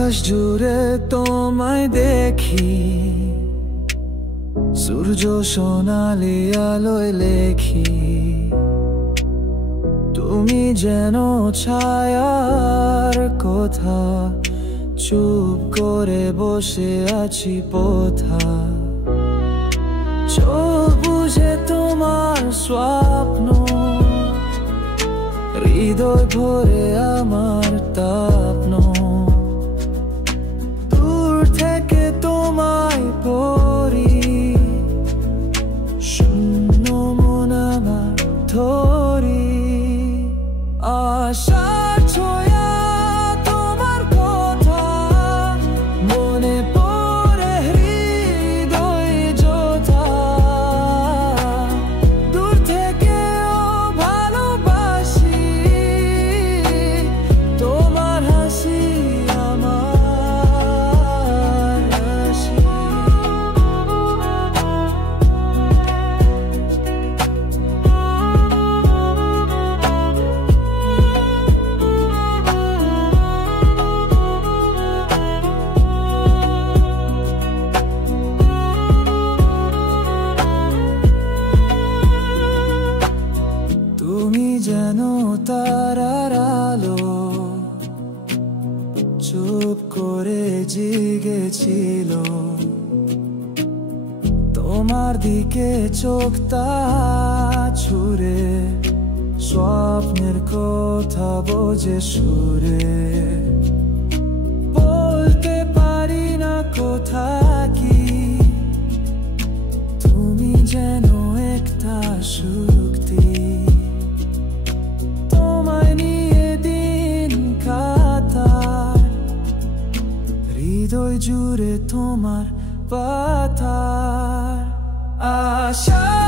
আকাশ জুড়ে তোমায় দেখি, সূর্য সোনালি আলোয় লেখি। তুমি যেন ছায়ার কথা, চুপ করে বসে আছি পোথা। চোখ বুঝে তোমার স্বপ্ন, হৃদয় ভরে আমার তাপ্ন। দূর থেকে তোমায় পড়ি, শূন্য মন আমার ধরি। আশার ছোঁয়া তোমার কথা মনে পড়ে, হৃদয় যোথা। দূর থেকেও ভালোবাসি তোমার হাসি, আমার হাসি। তুমি যেন তারার আলো, চুপ করে জিগেছিল। তোমার দিকে চোখটা ছুড়ে, স্বপ্নের কথা বোঝে সুরে। বলতে পারি না কোথা কি, তুমি যেন একটা শক্তি। তোমায় নিয়ে দিন কাটাই, হৃদয় জুড়ে তোমার পাতার আশা।